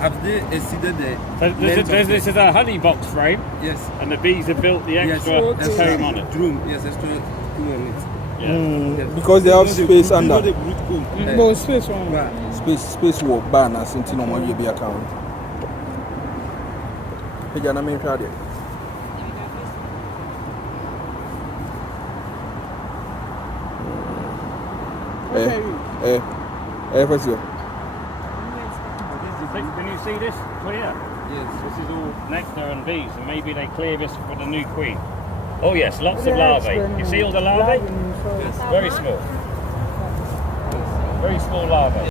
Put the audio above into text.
Have they exceeded the This is a honey box frame. Yes. And the bees have built the extra comb on it. Room. Yes, extra comb on it. Yeah. Because they have space under. The root comb. Bon, space one. Space work ban as in no more be account. Hey, Jana, me try it. What's your? Can you see this clear? Yes. This is all nectar and bees, and maybe they clear this for the new queen. Oh yes, lots of larvae. You see all the larvae? Yes. Very small. Very small larvae.